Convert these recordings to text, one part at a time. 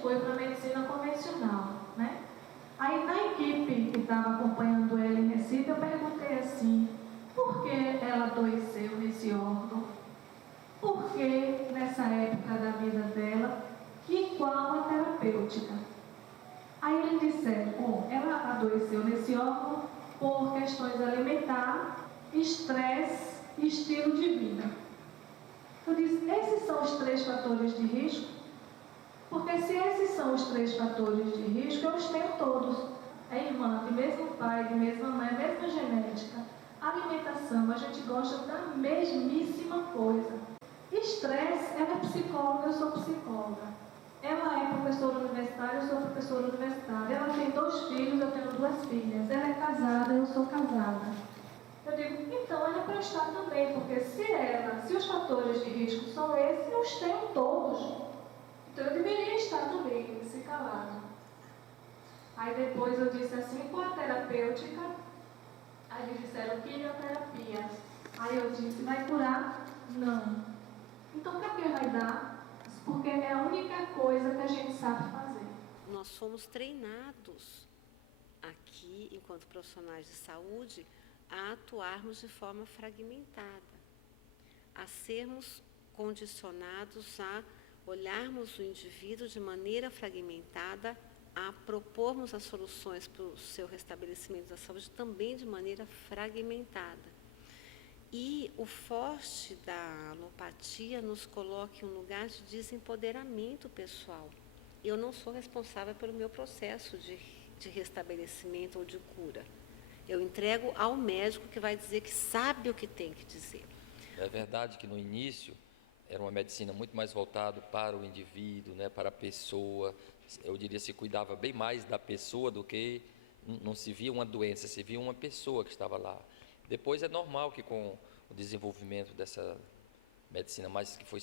foi para a medicina convencional, né? Aí na equipe que estava acompanhando ela em Recife, eu perguntei assim, por que ela adoeceu nesse órgão? Por que nessa época da vida dela? E qual a terapêutica? Aí eles disseram, bom, ela adoeceu nesse órgão por questões alimentares, estresse e estilo de vida. Eu disse, esses são os 3 fatores de risco? Porque se esses são os 3 fatores de risco, eu os tenho todos. É irmã, de mesmo pai, de mesma mãe, mesma genética. Alimentação, a gente gosta da mesmíssima coisa. Estresse, ela é psicóloga, eu sou psicóloga. Ela é professora universitária, eu sou professora universitária. Ela tem 2 filhos, eu tenho 2 filhas. Ela é casada, eu sou casada. Eu digo, então ela é para estar também, porque se os fatores de risco são esses, eu os tenho todos. Então eu deveria estar também, se calado. Aí depois eu disse assim, qual a terapêutica? Aí eles disseram, quimioterapia. Aí eu disse, vai curar? Não. Então para que vai dar? Porque é a única coisa que a gente sabe fazer. Nós fomos treinados aqui, enquanto profissionais de saúde, a atuarmos de forma fragmentada, a sermos condicionados a olharmos o indivíduo de maneira fragmentada, a propormos as soluções para o seu restabelecimento da saúde também de maneira fragmentada. E o forte da alopatia nos coloca em um lugar de desempoderamento pessoal. Eu não sou responsável pelo meu processo de restabelecimento ou de cura. Eu entrego ao médico que vai dizer que sabe o que tem que dizer. É verdade que no início era uma medicina muito mais voltada para o indivíduo, né, para a pessoa. Eu diria que se cuidava bem mais da pessoa do que não se via uma doença, se via uma pessoa que estava lá. Depois é normal que com o desenvolvimento dessa medicina que foi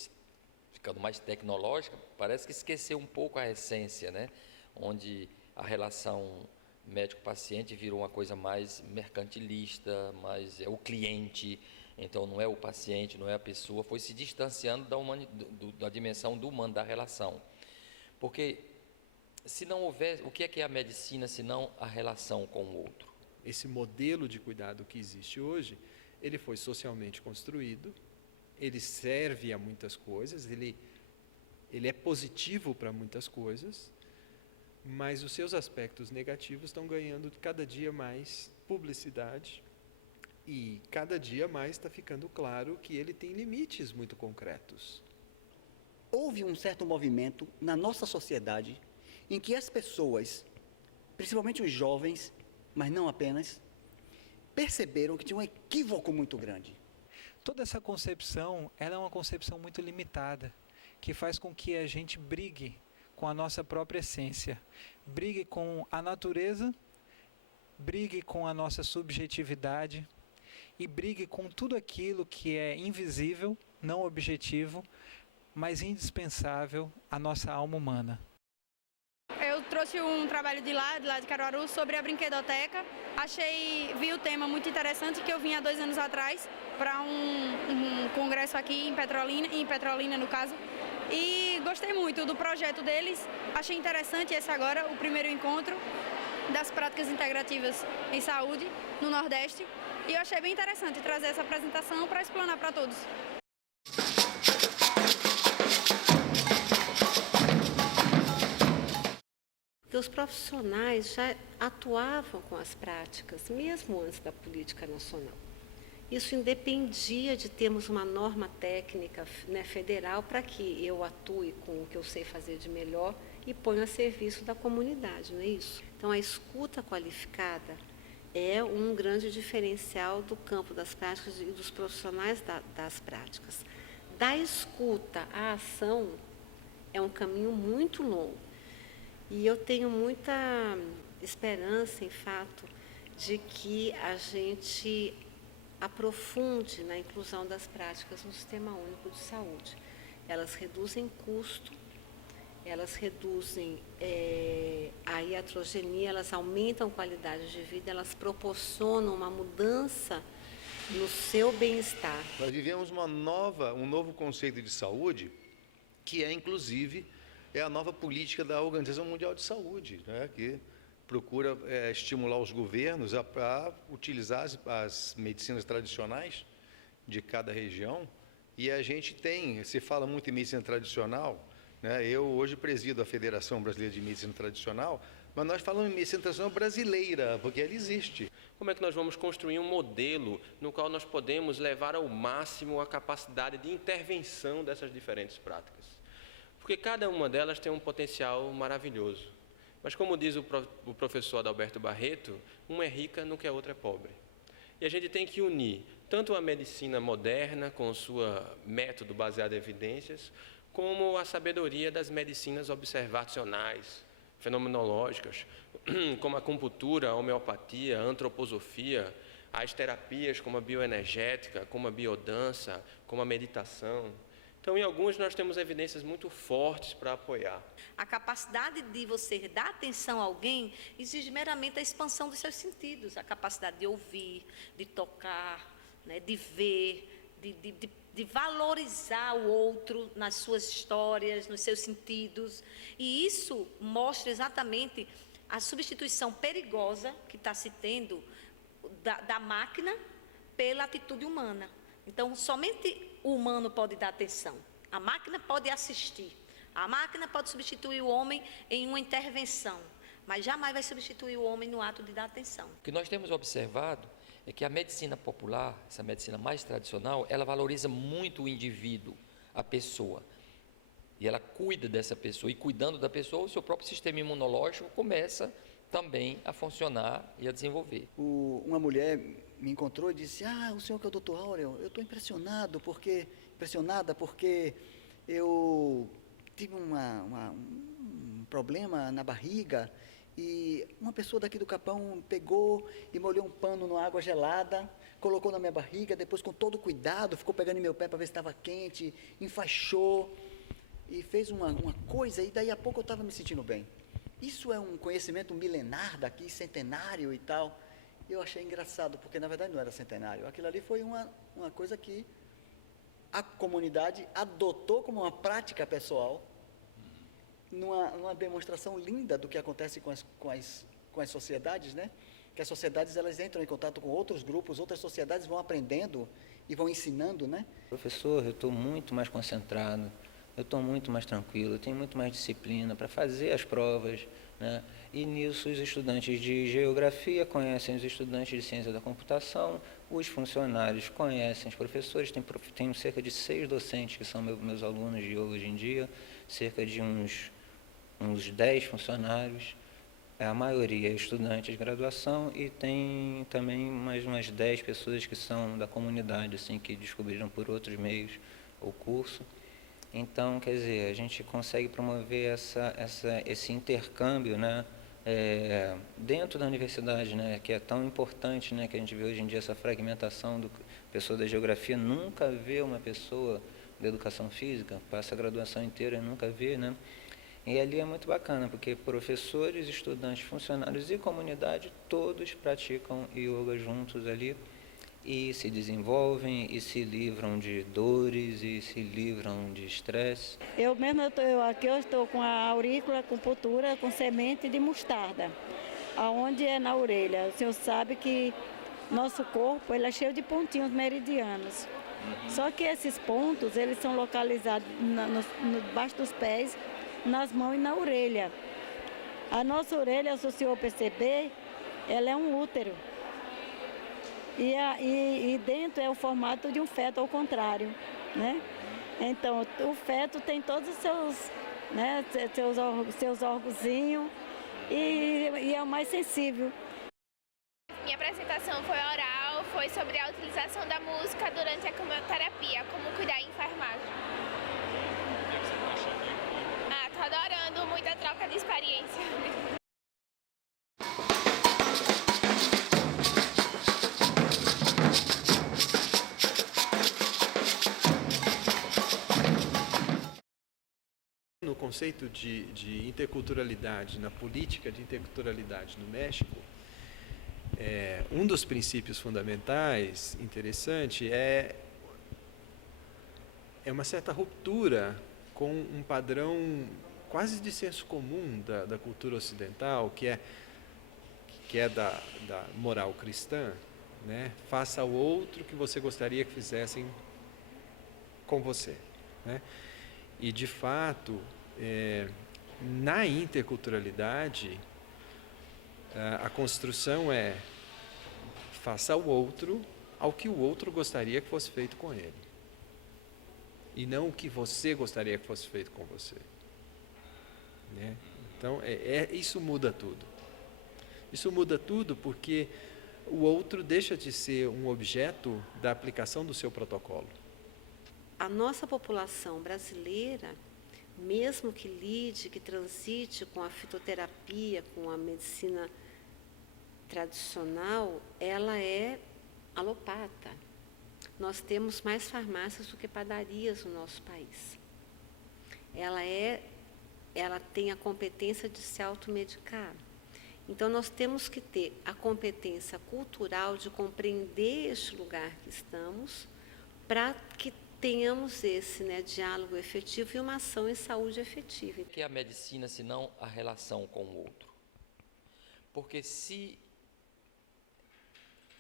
ficando mais tecnológica, parece que esqueceu um pouco a essência, né? Onde a relação médico-paciente virou uma coisa mais mercantilista, mais é o cliente, então não é o paciente, não é a pessoa, foi se distanciando da dimensão do humano, da relação. Porque se não houver, o que é a medicina se não a relação com o outro? Esse modelo de cuidado que existe hoje, ele foi socialmente construído, ele serve a muitas coisas, ele é positivo para muitas coisas, mas os seus aspectos negativos estão ganhando cada dia mais publicidade e cada dia mais está ficando claro que ele tem limites muito concretos. Houve um certo movimento na nossa sociedade em que as pessoas, principalmente os jovens, mas não apenas, perceberam que tinha um equívoco muito grande. Toda essa concepção, ela é uma concepção muito limitada, que faz com que a gente brigue com a nossa própria essência, brigue com a natureza, brigue com a nossa subjetividade e brigue com tudo aquilo que é invisível, não objetivo, mas indispensável à nossa alma humana. Eu trouxe um trabalho de lá de Caruaru, sobre a brinquedoteca. Vi o tema muito interessante, que eu vim há 2 anos atrás para um congresso aqui em Petrolina no caso, e gostei muito do projeto deles. Achei interessante esse agora, o primeiro encontro das práticas integrativas em saúde no Nordeste, e eu achei bem interessante trazer essa apresentação para explanar para todos. Porque os profissionais já atuavam com as práticas, mesmo antes da política nacional. Isso independia de termos uma norma técnica, né, federal para que eu atue com o que eu sei fazer de melhor e ponha a serviço da comunidade, não é isso? Então, a escuta qualificada é um grande diferencial do campo das práticas e dos profissionais das práticas. Da escuta à ação é um caminho muito longo. E eu tenho muita esperança, em fato, de que a gente aprofunde na inclusão das práticas no Sistema Único de Saúde. Elas reduzem custo, elas reduzem a iatrogenia, elas aumentam a qualidade de vida, elas proporcionam uma mudança no seu bem-estar. Nós vivemos um novo conceito de saúde, que é, inclusive, é a nova política da Organização Mundial de Saúde, né, que procura estimular os governos a utilizar as medicinas tradicionais de cada região. E a gente se fala muito em medicina tradicional, né, eu hoje presido a Federação Brasileira de Medicina Tradicional, mas nós falamos em medicina tradicional brasileira, porque ela existe. Como é que nós vamos construir um modelo no qual nós podemos levar ao máximo a capacidade de intervenção dessas diferentes práticas? Porque cada uma delas tem um potencial maravilhoso. Mas como diz o professor Adalberto Barreto, uma é rica no que a outra é pobre. E a gente tem que unir tanto a medicina moderna, com sua método baseado em evidências, como a sabedoria das medicinas observacionais, fenomenológicas, como a acupuntura, a homeopatia, a antroposofia, as terapias como a bioenergética, como a biodança, como a meditação. Então, em alguns nós temos evidências muito fortes para apoiar. A capacidade de você dar atenção a alguém exige meramente a expansão dos seus sentidos, a capacidade de ouvir, de tocar, né, de ver, de valorizar o outro nas suas histórias, nos seus sentidos. E isso mostra exatamente a substituição perigosa que está se tendo da máquina pela atitude humana. Então, somente o humano pode dar atenção. A máquina pode assistir. A máquina pode substituir o homem em uma intervenção, mas jamais vai substituir o homem no ato de dar atenção. O que nós temos observado é que a medicina popular, essa medicina mais tradicional, ela valoriza muito o indivíduo, a pessoa. E ela cuida dessa pessoa. E cuidando da pessoa, o seu próprio sistema imunológico começa também a funcionar e a desenvolver. Uma mulher me encontrou e disse: o senhor que é o Dr. Áureo, eu estou impressionada porque eu tive um problema na barriga e uma pessoa daqui do Capão pegou e molhou um pano na água gelada, colocou na minha barriga, depois com todo cuidado, ficou pegando em meu pé para ver se estava quente, enfaixou e fez uma coisa, e daí a pouco eu estava me sentindo bem. Isso é um conhecimento milenar daqui, centenário e tal. Eu achei engraçado, porque na verdade não era centenário. Aquilo ali foi uma coisa que a comunidade adotou como uma prática pessoal, numa demonstração linda do que acontece com as sociedades, né? Que as sociedades, elas entram em contato com outros grupos, outras sociedades vão aprendendo e vão ensinando, né? Professor, eu estou muito mais concentrado, eu estou muito mais tranquilo, eu tenho muito mais disciplina para fazer as provas, né? E nisso os estudantes de geografia conhecem os estudantes de ciência da computação, os funcionários conhecem os professores, tenho cerca de 6 docentes que são meus alunos de yoga hoje em dia, cerca de uns 10 funcionários, a maioria é estudante de graduação, e tem também mais umas 10 pessoas que são da comunidade, assim, que descobriram por outros meios o curso. Então, quer dizer, a gente consegue promover esse intercâmbio, né, dentro da universidade, né, que é tão importante, né, que a gente vê hoje em dia essa fragmentação do pessoa da geografia, nunca vê uma pessoa da educação física, passa a graduação inteira e nunca vê, né? E ali é muito bacana, porque professores, estudantes, funcionários e comunidade, todos praticam yoga juntos ali, e se desenvolvem e se livram de dores e se livram de estresse. Eu estou com a aurícula, com acupuntura, com semente de mostarda, aonde é na orelha. O senhor sabe que nosso corpo ele é cheio de pontinhos meridianos. Só que esses pontos, eles são localizados debaixo dos pés, nas mãos e na orelha. A nossa orelha, se o senhor perceber, ela é um útero. E dentro é o formato de um feto ao contrário, né? Então, o feto tem todos os seus órgãozinhos e é o mais sensível. Minha apresentação foi oral, foi sobre a utilização da música durante a quimioterapia, como cuidar em enfermagem. Tô adorando, muita troca de experiência. No conceito de interculturalidade, na política de interculturalidade no México, um dos princípios fundamentais, interessante, é uma certa ruptura com um padrão quase de senso comum da cultura ocidental, que é da moral cristã, né? Faça ao outro o que você gostaria que fizessem com você, né? E, de fato, na interculturalidade, a construção é faça ao outro ao que o outro gostaria que fosse feito com ele, e não o que você gostaria que fosse feito com você, né? Então, isso muda tudo. Isso muda tudo porque o outro deixa de ser um objeto da aplicação do seu protocolo. A nossa população brasileira, mesmo que lide, que transite com a fitoterapia, com a medicina tradicional, ela é alopata. Nós temos mais farmácias do que padarias no nosso país. Ela tem a competência de se automedicar. Então, nós temos que ter a competência cultural de compreender este lugar que estamos, para que tenhamos esse, né, diálogo efetivo e uma ação em saúde efetiva. O que é a medicina, se não a relação com o outro? Porque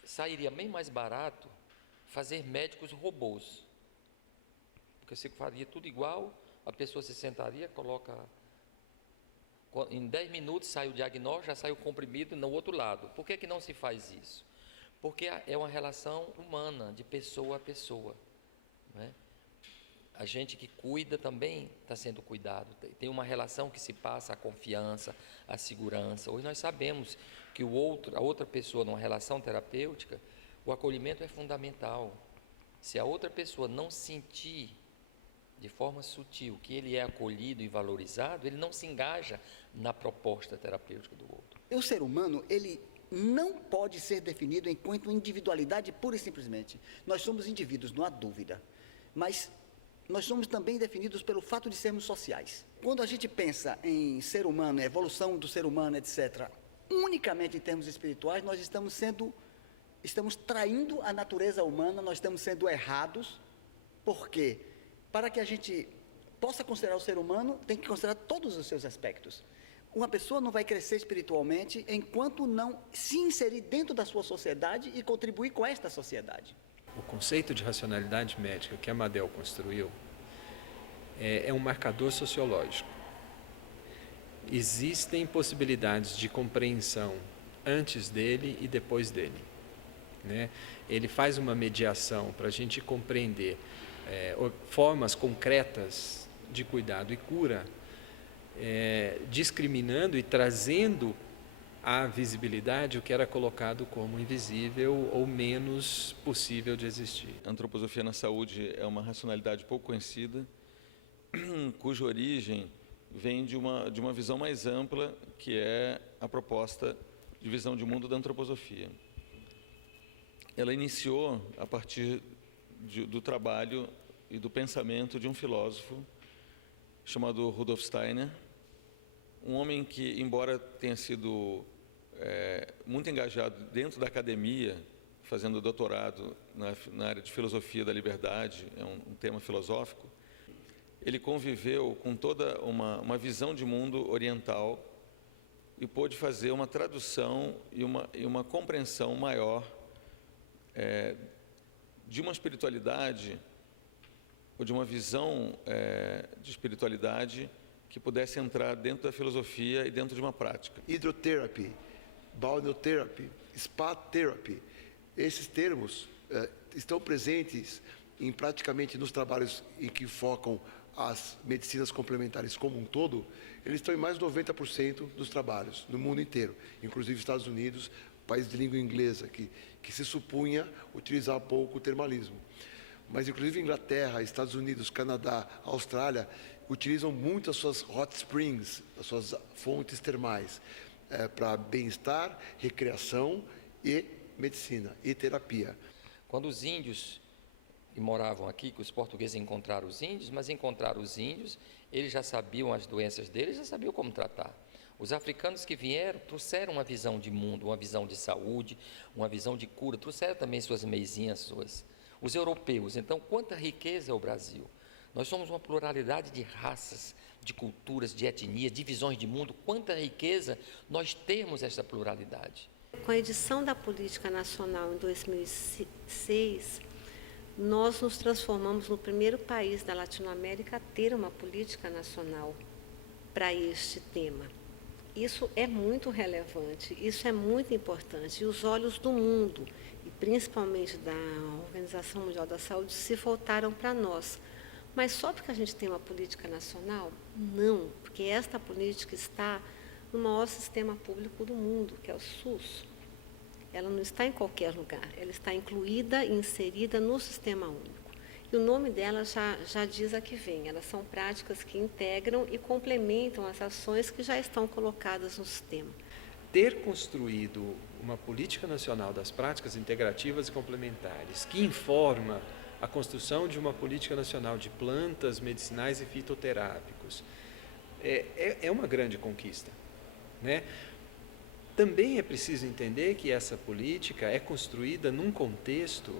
sairia bem mais barato fazer médicos robôs. Porque você faria tudo igual, a pessoa se sentaria, coloca... Em 10 minutos sai o diagnóstico, já sai o comprimido no outro lado. Por que não se faz isso? Porque é uma relação humana, de pessoa a pessoa, né? A gente que cuida também está sendo cuidado. Tem uma relação que se passa a confiança, a segurança. Hoje nós sabemos que a outra pessoa, numa relação terapêutica, o acolhimento é fundamental. Se a outra pessoa não sentir de forma sutil que ele é acolhido e valorizado, ele não se engaja na proposta terapêutica do outro. O ser humano, ele não pode ser definido enquanto individualidade pura e simplesmente. Nós somos indivíduos, não há dúvida. Mas nós somos também definidos pelo fato de sermos sociais. Quando a gente pensa em ser humano, evolução do ser humano, etc., unicamente em termos espirituais, nós estamos traindo a natureza humana, nós estamos sendo errados. Por quê? Para que a gente possa considerar o ser humano, tem que considerar todos os seus aspectos. Uma pessoa não vai crescer espiritualmente enquanto não se inserir dentro da sua sociedade e contribuir com esta sociedade. O conceito de racionalidade médica que Amadeu construiu é um marcador sociológico. Existem possibilidades de compreensão antes dele e depois dele, né? Ele faz uma mediação para a gente compreender formas concretas de cuidado e cura, discriminando e trazendo à visibilidade o que era colocado como invisível ou menos possível de existir. A antroposofia na saúde é uma racionalidade pouco conhecida, cuja origem vem de uma visão mais ampla, que é a proposta de visão de mundo da antroposofia. Ela iniciou a partir do trabalho e do pensamento de um filósofo chamado Rudolf Steiner, um homem que, embora tenha sido muito engajado dentro da academia, fazendo doutorado na área de filosofia da liberdade, é um tema filosófico, ele conviveu com toda uma visão de mundo oriental e pôde fazer uma tradução e uma compreensão maior de uma espiritualidade, ou de uma visão de espiritualidade que pudesse entrar dentro da filosofia e dentro de uma prática. Hydrotherapy, balneotherapy, spa therapy, esses termos estão presentes praticamente nos trabalhos em que focam as medicinas complementares como um todo. Eles estão em mais de 90% dos trabalhos no mundo inteiro, inclusive Estados Unidos, país de língua inglesa, que se supunha utilizar pouco o termalismo. Mas, inclusive, Inglaterra, Estados Unidos, Canadá, Austrália, utilizam muito as suas hot springs, as suas fontes termais, para bem-estar, recreação e medicina, e terapia. Quando os índios que moravam aqui, que os portugueses encontraram os índios, mas encontraram os índios, eles já sabiam as doenças deles, já sabiam como tratar. Os africanos que vieram trouxeram uma visão de mundo, uma visão de saúde, uma visão de cura, trouxeram também suas meizinhas, os europeus. Então, quanta riqueza é o Brasil. Nós somos uma pluralidade de raças, de culturas, de etnias, de visões de mundo, quanta riqueza nós temos essa pluralidade. Com a edição da Política Nacional em 2006, nós nos transformamos no primeiro país da Latinoamérica a ter uma política nacional para este tema. Isso é muito relevante, isso é muito importante. E os olhos do mundo, e principalmente da Organização Mundial da Saúde, se voltaram para nós. Mas só porque a gente tem uma política nacional? Não, porque esta política está no maior sistema público do mundo, que é o SUS. Ela não está em qualquer lugar, ela está incluída e inserida no sistema único. E o nome dela já diz a que vem, elas são práticas que integram e complementam as ações que já estão colocadas no sistema. Ter construído uma política nacional das práticas integrativas e complementares, que informa a construção de uma política nacional de plantas medicinais e fitoterápicos, é uma grande conquista, né? Também é preciso entender que essa política é construída num contexto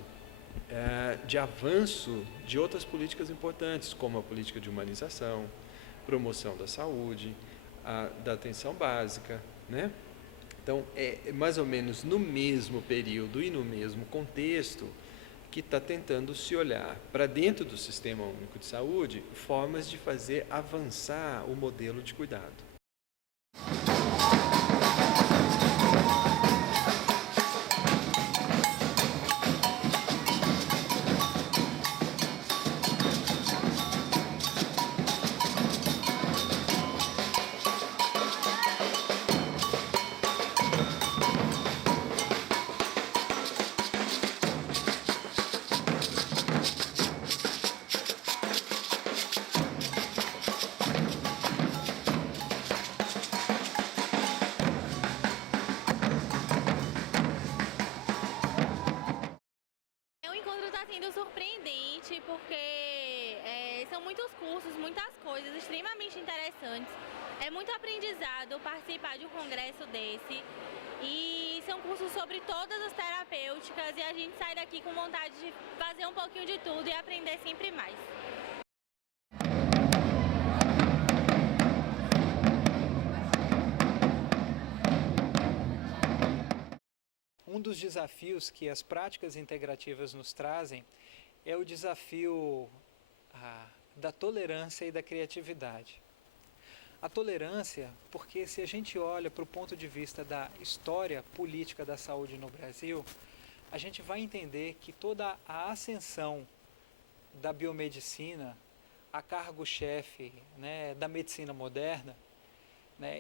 de avanço de outras políticas importantes, como a política de humanização, promoção da saúde, da atenção básica, né? Então, é mais ou menos no mesmo período e no mesmo contexto que está tentando se olhar para dentro do Sistema Único de Saúde formas de fazer avançar o modelo de cuidado. surpreendente porque são muitos cursos, muitas coisas extremamente interessantes. É muito aprendizado participar de um congresso desse e são cursos sobre todas as terapêuticas e a gente sai daqui com vontade de fazer um pouquinho de tudo e aprender sempre mais. Um dos desafios que as práticas integrativas nos trazem é o desafio da tolerância e da criatividade. A tolerância, porque se a gente olha para o ponto de vista da história política da saúde no Brasil, a gente vai entender que toda a ascensão da biomedicina a cargo-chefe, da medicina moderna,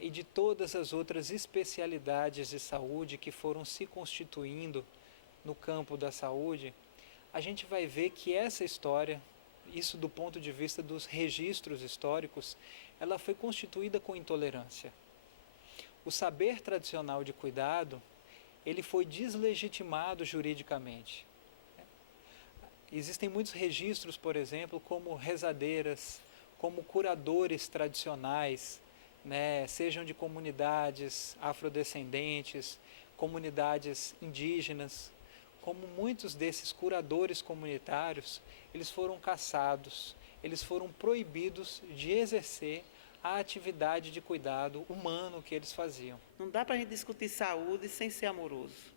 e de todas as outras especialidades de saúde que foram se constituindo no campo da saúde, a gente vai ver que essa história, isso do ponto de vista dos registros históricos, ela foi constituída com intolerância. O saber tradicional de cuidado, ele foi deslegitimado juridicamente. Existem muitos registros, por exemplo, como rezadeiras, como curadores tradicionais, sejam de comunidades afrodescendentes, comunidades indígenas, como muitos desses curadores comunitários, eles foram caçados, eles foram proibidos de exercer a atividade de cuidado humano que eles faziam. Não dá para a gente discutir saúde sem ser amoroso,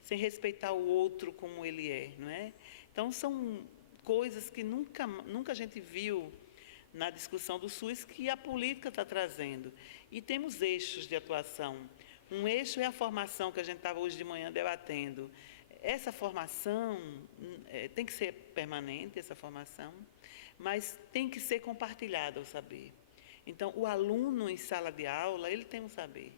sem respeitar o outro como ele é, não é? Então, são coisas que nunca a gente viu na discussão do SUS que a política está trazendo. E temos eixos de atuação. Um eixo é a formação que a gente estava hoje de manhã debatendo. Essa formação tem que ser permanente, essa formação, mas tem que ser compartilhada o saber. Então, o aluno em sala de aula, ele tem um saber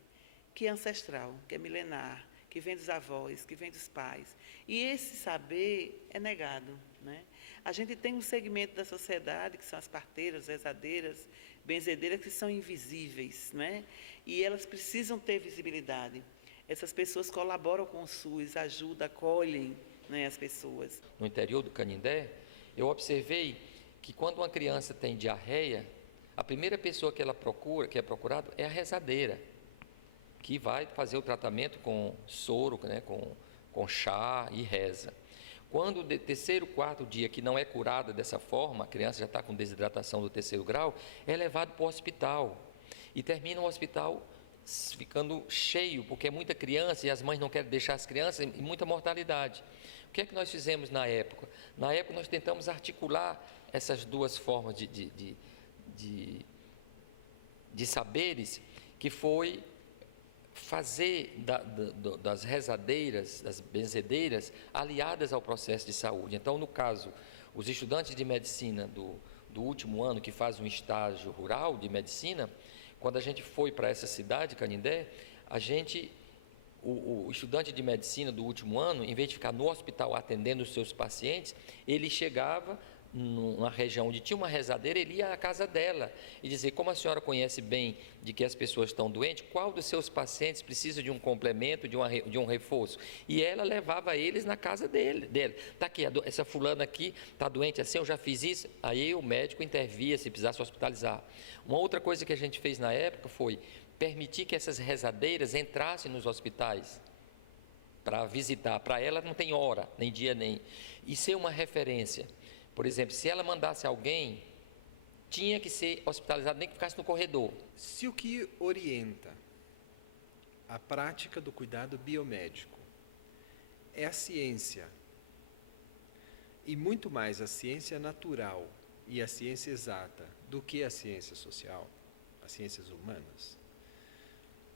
que é ancestral, que é milenar, que vem dos avós, que vem dos pais. E esse saber é negado, né? A gente tem um segmento da sociedade, que são as parteiras, rezadeiras, benzedeiras, que são invisíveis, né? E elas precisam ter visibilidade. Essas pessoas colaboram com o SUS, ajudam, acolhem, as pessoas. No interior do Canindé, eu observei que quando uma criança tem diarreia, a primeira pessoa que ela procura, que é procurada, é a rezadeira, que vai fazer o tratamento com soro, com chá e reza. Quando o terceiro, quarto dia que não é curada dessa forma, a criança já está com desidratação do terceiro grau, é levado para o hospital. E termina o hospital ficando cheio, porque é muita criança e as mães não querem deixar as crianças e muita mortalidade. O que é que nós fizemos na época? Na época nós tentamos articular essas duas formas de saberes, que foi fazer das rezadeiras, das benzedeiras, aliadas ao processo de saúde. Então, no caso, os estudantes de medicina do último ano, que fazem um estágio rural de medicina, quando a gente foi para essa cidade, Canindé, o estudante de medicina do último ano, em vez de ficar no hospital atendendo os seus pacientes, ele chegava numa região onde tinha uma rezadeira, ele ia à casa dela e dizer: como a senhora conhece bem de que as pessoas estão doentes, qual dos seus pacientes precisa de um complemento, de um reforço? E ela levava eles na casa dele. Está aqui, essa fulana aqui está doente assim, eu já fiz isso. Aí o médico intervia se precisasse hospitalizar. Uma outra coisa que a gente fez na época foi permitir que essas rezadeiras entrassem nos hospitais para visitar. Para ela não tem hora, nem dia, nem... E ser uma referência. Por exemplo, se ela mandasse alguém, tinha que ser hospitalizado, nem que ficasse no corredor. Se o que orienta a prática do cuidado biomédico é a ciência, e muito mais a ciência natural e a ciência exata do que a ciência social, as ciências humanas,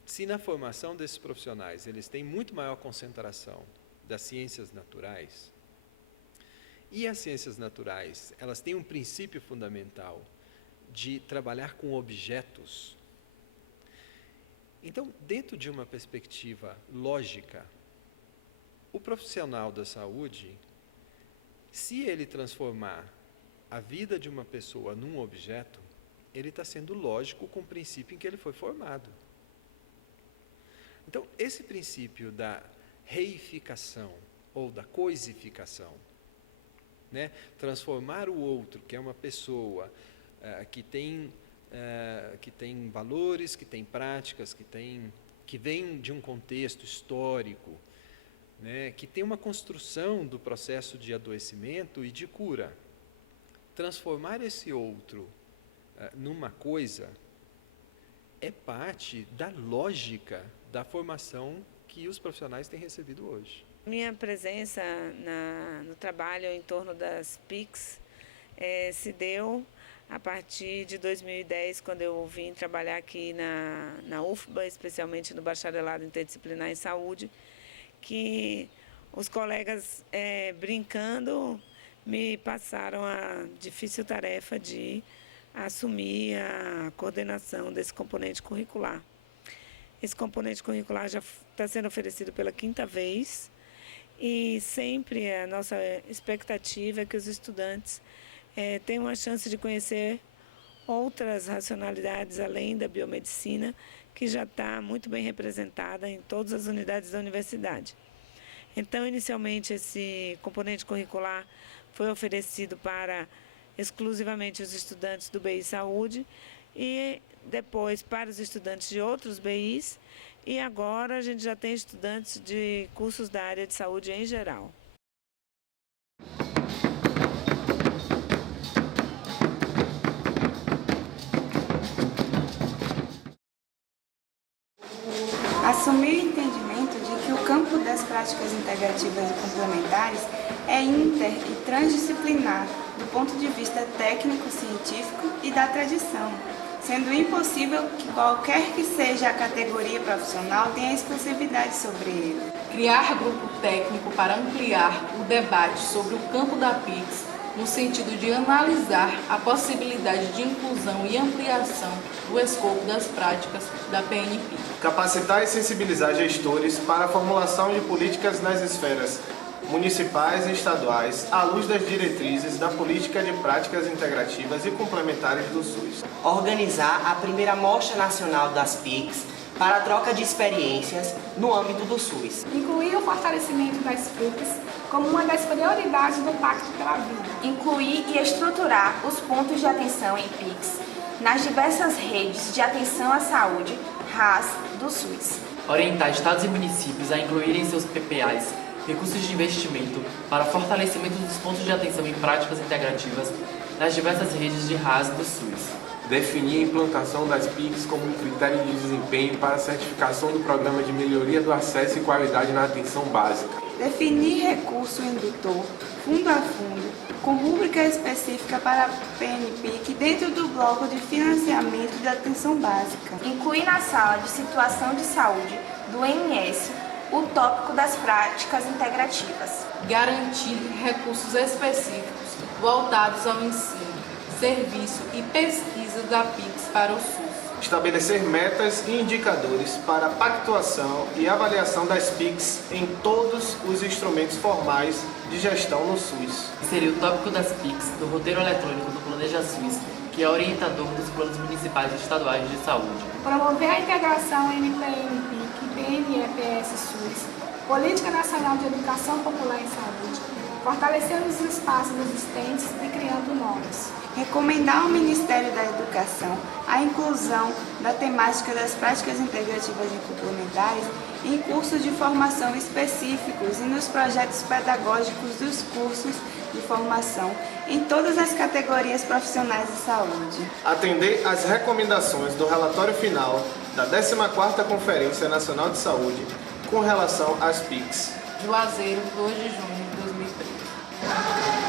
se na formação desses profissionais eles têm muito maior concentração das ciências naturais, e as ciências naturais, elas têm um princípio fundamental de trabalhar com objetos. Então, dentro de uma perspectiva lógica, o profissional da saúde, se ele transformar a vida de uma pessoa num objeto, ele está sendo lógico com o princípio em que ele foi formado. Então, esse princípio da reificação ou da coisificação, né? Transformar o outro, que é uma pessoa que tem valores, que tem práticas, que vem de um contexto histórico, né? Que tem uma construção do processo de adoecimento e de cura. Transformar esse outro numa coisa é parte da lógica da formação que os profissionais têm recebido hoje. Minha presença no trabalho em torno das PICs se deu a partir de 2010, quando eu vim trabalhar aqui na UFBA, especialmente no Bacharelado Interdisciplinar em Saúde, que os colegas, brincando, me passaram a difícil tarefa de assumir a coordenação desse componente curricular. Esse componente curricular já está sendo oferecido pela 5ª vez, e sempre a nossa expectativa é que os estudantes tenham a chance de conhecer outras racionalidades além da biomedicina, que já está muito bem representada em todas as unidades da universidade. Então, inicialmente, esse componente curricular foi oferecido exclusivamente os estudantes do BI Saúde, e depois para os estudantes de outros BIs, e agora a gente já tem estudantes de cursos da área de saúde em geral. Assumir o entendimento de que o campo das práticas integrativas e complementares é inter e transdisciplinar do ponto de vista técnico-científico e da tradição, sendo impossível que qualquer que seja a categoria profissional tenha exclusividade sobre ele. Criar grupo técnico para ampliar o debate sobre o campo da PICs, no sentido de analisar a possibilidade de inclusão e ampliação do escopo das práticas da PNP. Capacitar e sensibilizar gestores para a formulação de políticas nas esferas municipais e estaduais, à luz das diretrizes da política de práticas integrativas e complementares do SUS. Organizar a primeira Mostra Nacional das PICs para a troca de experiências no âmbito do SUS. Incluir o fortalecimento das PICs como uma das prioridades do Pacto pela Vida. Incluir e estruturar os pontos de atenção em PICs nas diversas redes de atenção à saúde, RAS, do SUS. Orientar estados e municípios a incluírem em seus PPAs recursos de investimento para fortalecimento dos pontos de atenção em práticas integrativas nas diversas redes de RAS do SUS. Definir a implantação das PICs como um critério de desempenho para a certificação do Programa de Melhoria do Acesso e Qualidade na Atenção Básica. Definir recurso indutor, fundo a fundo, com rúbrica específica para a PNPIC dentro do bloco de financiamento da atenção básica. Incluir na sala de situação de saúde do MS o tópico das práticas integrativas. Garantir recursos específicos voltados ao ensino, serviço e pesquisa da PICs para o SUS. Estabelecer metas e indicadores para a pactuação e avaliação das PICs em todos os instrumentos formais de gestão no SUS. Inserir o tópico das PICs do roteiro eletrônico do Planeja SUS, que é orientador dos planos municipais e estaduais de saúde. Promover a integração NPM-PIC e PNEPS-SUS, Política Nacional de Educação Popular em Saúde, fortalecendo os espaços existentes e criando novos. Recomendar ao Ministério da Educação a inclusão da temática das práticas integrativas e complementares em cursos de formação específicos e nos projetos pedagógicos dos cursos de formação em todas as categorias profissionais de saúde. Atender às recomendações do relatório final da 14ª Conferência Nacional de Saúde com relação às PICs. Juazeiro, 2 de junho de 2013.